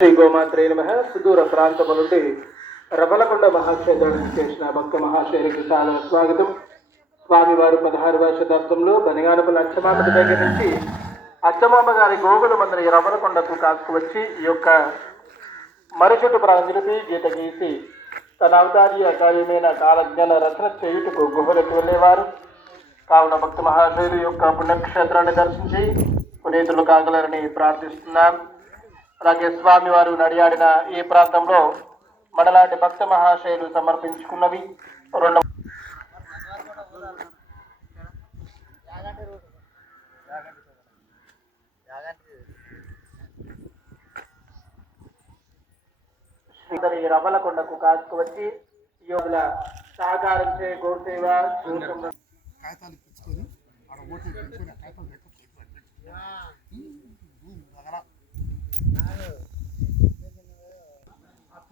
శ్రీ గోమాత్రే నమ. సుదూర ప్రాంతము నుండి రబలకొండ మహాక్షేత్రానికి చేసిన భక్త మహాశైలికి చాలా స్వాగతం. స్వామివారు పదహారవ శతాబ్దంలో బనిగానపల్లి అచ్చమామటి దగ్గర నుంచి అచ్చమామ గారి గోగుల మందిని రమలకొండకు కాసుకువచ్చి ఈ యొక్క మరుచుటు ప్రాంతులకి గీత గీసి తన అవతారీయ కార్యమైన కాలజ్ఞాన రచన చేయుటకు గుహలకు వెళ్ళేవారు. కావున భక్త మహాశైలు యొక్క పుణ్యక్షేత్రాన్ని దర్శించి పునీతులు కాగలరని ప్రార్థిస్తున్నాం. అలాగే స్వామి వారు నడియాడిన ఈ ప్రాంతంలో మనలాంటి భక్త మహాశయులు సమర్పించుకున్నవి. రెండు శ్రీధరి కాసుకు వచ్చి యోగుల సహకారం చే గోసేవ కాగితాలు ఇప్పించుకొని